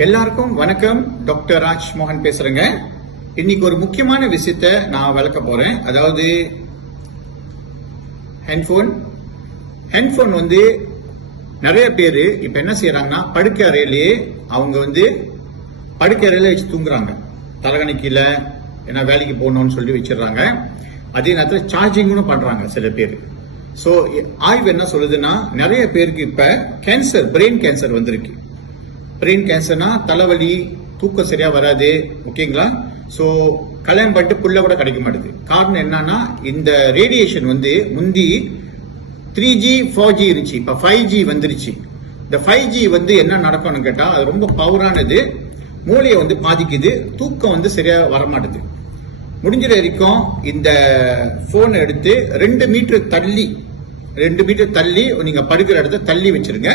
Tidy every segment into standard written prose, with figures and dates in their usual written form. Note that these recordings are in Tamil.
எல்லாருக்கும் வணக்கம். டாக்டர் ராஜ் மோகன் பேசுறேங்க. இன்னைக்கு ஒரு முக்கியமான விஷயத்த நான் விளக்க போறேன். அதாவது ஹெட்போன் வந்து நிறைய பேரு இப்ப என்ன செய்யறாங்கன்னா படுக்கை அறையிலேயே அவங்க படுக்கை அறையில வச்சு தூங்குறாங்க. தலைகணிக்கீழ என்ன வேலைக்கு போகணும்னு சொல்லி வச்சிடறாங்க. அதே நேரத்தில் சார்ஜிங்கும் பண்றாங்க சில பேர். சோ ஆய்வு என்ன சொல்லுதுன்னா நிறைய பேருக்கு இப்ப கேன்சர், பிரெயின் கேன்சர் வந்திருக்கு. பிரெயின் கேன்சர்னா தலைவலி, தூக்கம் சரியா வராது, ஓகேங்களா? சோ கல்யாணம் பண்ணிட்டு புள்ள கூட கிடைக்க மாட்டேது. காரணம் என்னன்னா இந்த ரேடியேஷன் முந்தி 3G 4G இருந்துச்சு, இப்ப 5G வந்துருச்சு. இந்த 5G என்ன நடக்கும்னு கேட்டா அது ரொம்ப பவரானது, மூளையை பாதிக்குது, தூக்கம் சரியா வரமாட்டுது. முடிஞ்ச வரைக்கும் இந்த போன் எடுத்து 2 மீட்டர் தள்ளி நீங்க படுக்கிற இடத்த தள்ளி வச்சிருங்க.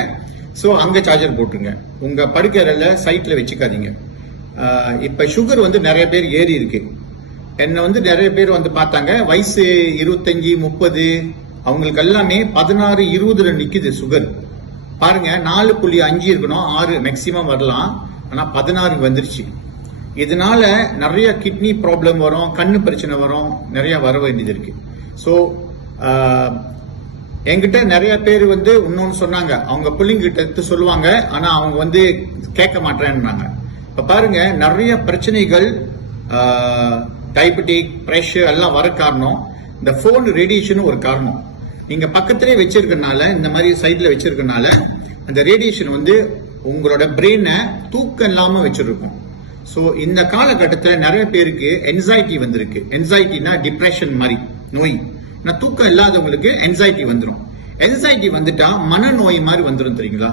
சோ அங்க சார்ஜர் போட்டுருங்க. உங்க படுக்கையில சைட்ல வச்சுக்காதீங்க. இப்ப சுகர் நிறைய பேர் ஏறி இருக்கு. என்ன நிறைய பேர் பார்த்தாங்க, வயசு 25 30, அவங்களுக்கு எல்லாமே 16 20 நிக்குது சுகர். பாருங்க, 4.5 இருக்கணும், 6 மேக்சிமம் வரலாம், ஆனா 16 வந்துருச்சு. இதனால நிறைய கிட்னி ப்ராப்ளம் வரும், கண்ணு பிரச்சனை வரும், நிறைய வர வேண்டியது இருக்கு. சோ என்கிட்ட நிறைய பேர் இன்னொன்னு சொன்னாங்க, அவங்க பிள்ளைங்கிட்ட எடுத்து சொல்லுவாங்க, ஆனா அவங்க கேட்க மாட்டேன்னாங்க. இப்ப பாருங்க, நிறைய பிரச்சனைகள், டயபெட்டிக், பிரஷர் எல்லாம் வர காரணம் இந்த போன் ரேடியேஷன் ஒரு காரணம். நீங்க பக்கத்திலே வச்சிருக்கனால, இந்த மாதிரி சைட்ல வச்சிருக்கனால அந்த ரேடியேஷன் உங்களோட பிரெயினை தூக்கம் இல்லாம வச்சிருக்கும். சோ இந்த காலகட்டத்தில் நிறைய பேருக்கு என்சைட்டி வந்திருக்கு. என்சைட்டினா டிப்ரெஷன் மாதிரி நோய். தூக்கம் இல்லாதவங்களுக்கு என்சைட்டி வந்துடும். என்சைட்டி வந்துட்டா மனநோய் மாதிரி வந்துடும், தெரியுங்களா?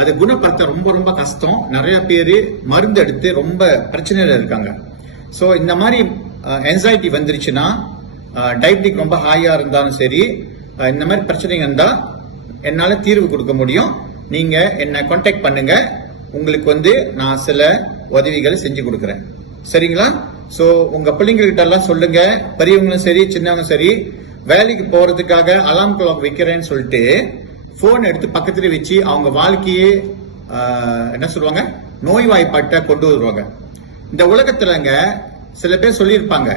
அது குணப்படுத்த ரொம்ப ரொம்ப கஷ்டம். நிறைய பேரு மருந்து எடுத்து ரொம்ப பிரச்சனையில இருக்காங்க. சோ இந்த மாதிரி என்சைட்டி வந்துருச்சுன்னா, டயபெட்டிக் ரொம்ப ஹையா இருந்தாலும் சரி, இந்த மாதிரி பிரச்சனைங்க இருந்தா என்னால தீர்வு கொடுக்க முடியும். நீங்க என்ன கான்டாக்ட் பண்ணுங்க, உங்களுக்கு நான் சில உதவிகள் செஞ்சு கொடுக்கறேன், சரிங்களா? சோ உங்க பிள்ளைங்ககிட்ட எல்லாம் சொல்லுங்க, பெரியவங்களும் சரி சின்னவங்க சரி, வேலைக்கு போறதுக்காக அலாம் கிளாக் வைக்கிறேன்னு சொல்லிட்டு போன் எடுத்து பக்கத்துல வச்சு அவங்க வாழ்க்கையே என்ன சொல்லுவாங்க, நோய்வாய்ப்பாட்ட கொண்டு வருவாங்க. இந்த உலகத்துலங்க சில பேர் சொல்லியிருப்பாங்க,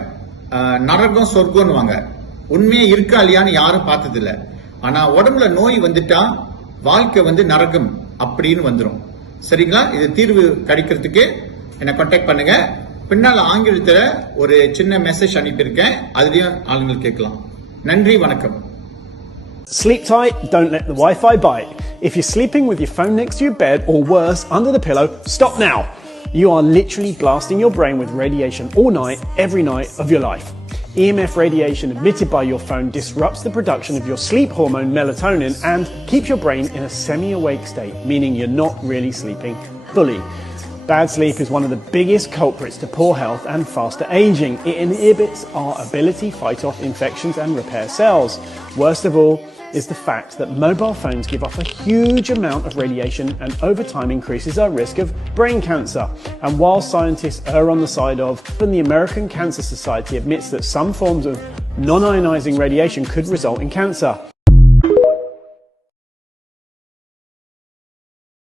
நரகம் சொர்க்கம்னுவாங்க. உண்மையே இருக்கா இல்லையான்னு யாரும் பார்த்தது இல்ல. ஆனா உடம்புல நோய் வந்துட்டா வாழ்க்கை நரகம் அப்படின்னு வந்துடும், சரிங்களா? இது தீர்வு கிடைக்கிறதுக்கு என்ன கான்டாக்ட் பண்ணுங்க. பின்னால ஆங்கிலத்துல ஒரு சின்ன மெசேஜ் அனுப்பியிருக்கேன், அதுலயும் ஆளுங்கள் கேட்கலாம். நன்றி, வணக்கம். Sleep tight, don't let the Wi-Fi bite. If you're sleeping with your phone next to your bed, or worse, under the pillow, stop now. You are literally blasting your brain with radiation all night, every night of your life. EMF radiation emitted by your phone disrupts the production of your sleep hormone melatonin and keeps your brain in a semi-awake state, meaning you're not really sleeping fully. Bad sleep is one of the biggest culprits to poor health and faster aging. It inhibits our ability to fight off infections and repair cells. Worst of all is the fact that mobile phones give off a huge amount of radiation and over time increases our risk of brain cancer. And while scientists err on the side of, even the American Cancer Society admits that some forms of non-ionizing radiation could result in cancer.